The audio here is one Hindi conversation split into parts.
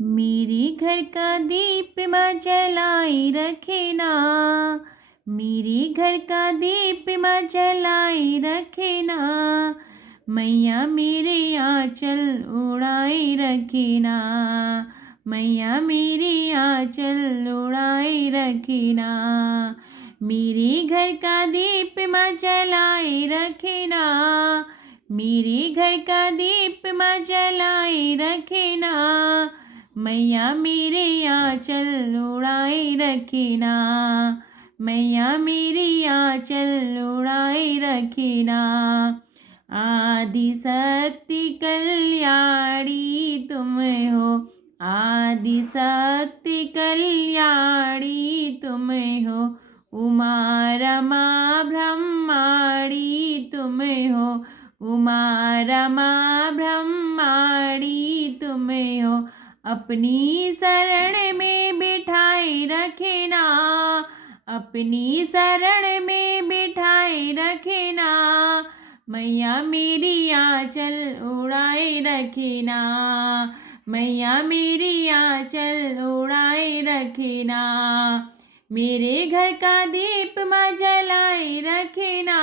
मेरे घर का दीप माँ जलाई रखे ना, मेरे घर का दीप माँ जलाई रखे ना, मैया मेरे आँचल उड़ाए रखे ना, मैया मेरे आँचल उड़ाए रखे ना। मेरे घर का दीप माँ जलाए रखे ना, मेरे घर का दीप माँ जलाए रखे ना, मैया मेरे आँचल उड़ाए रखे ना, मैया मेरी आँचल उड़ाए रखे ना। आदि शक्ति कल्याणी तुम हो, आदि शक्ति कल्याणी तुम हो, उमा रमा ब्रह्माणी तुम हो, उमा रमा ब्रह्माणी तुम हो। अपनी शरण में बिठाए रखे ना, अपनी शरण में बिठाए रखे ना, मैया मेरी आँचल उड़ाए रखे ना, मैया मेरी आँचल उड़ाए रखे ना। मेरे घर का दीप माँ जलाए रखे ना,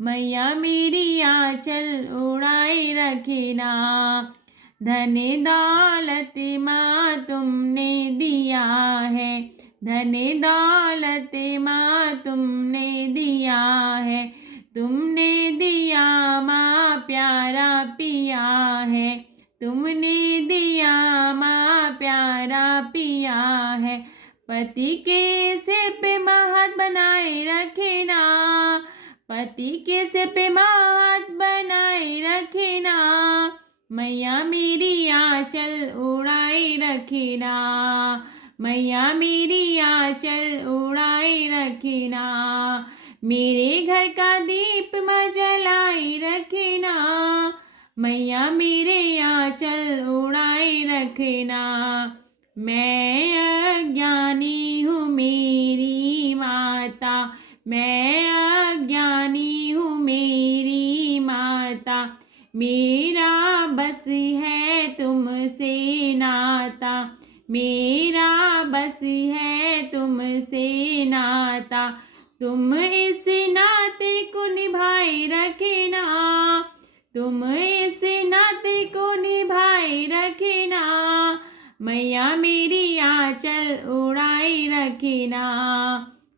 मैया मेरी आँचल उड़ाए रखे ना। धन दौलत माँ तुमने दिया है, धन दौलत माँ तुमने दिया है, तुमने दिया माँ प्यारा पिया है, तुमने दिया माँ प्यारा पिया है। पति के सिर पे माँ हाथ बनाए रखे ना, पति के सिर पे माँ हाथ बनाए रखे ना, मैया मेरी आँचल उड़ाए रखे ना, मैया मेरी आँचल उड़ाए रखे ना। मेरे घर का दीप माँ जलाए रखे ना, मैया मेरे आँचल उड़ाए रखे ना। मैं अज्ञानी हूँ मेरी माता, मैं अज्ञानी हूँ मेरी माता, मेरा बस है तुमसे नाता, मेरा बस है तुमसे नाता। तुम इस नाते को निभाए रखे ना, तुम इस नाते को निभाए रखे ना, मैया मेरी आँचल उड़ाए रखे ना,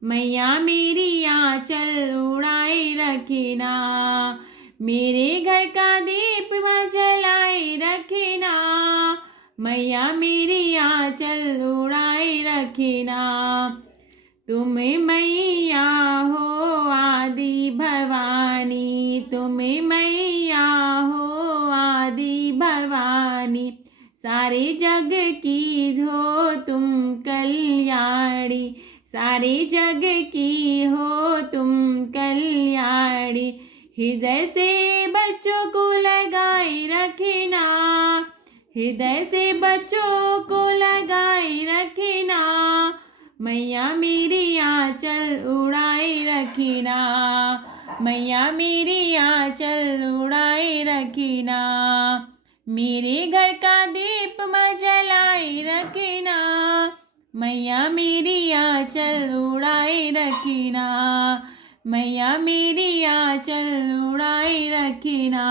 मैया मेरी आँचल उड़ाए रखे ना। मेरे घर का दीप माँ जलाए रखे ना, मैया मेरी आँचल उड़ाए रखे ना। तुम मैया हो आदि भवानी, तुम मैया हो आदि भवानी, सारे जग की हो तुम कल्याणी, सारे जग की हो तुम कल्याणी। हृदय से बच्चों को लगाए रखे ना, हृदय से बच्चों को लगाए रखे ना, मैया मेरी आँचल उड़ाए रखे ना, मैया मेरी आँचल उड़ाए रखे ना। मेरे घर का दीप माँ जलाए रखे ना, मैया मेरी आँचल उड़ाए रखे ना, मैया मेरी आँचल उड़ाए रखे ना।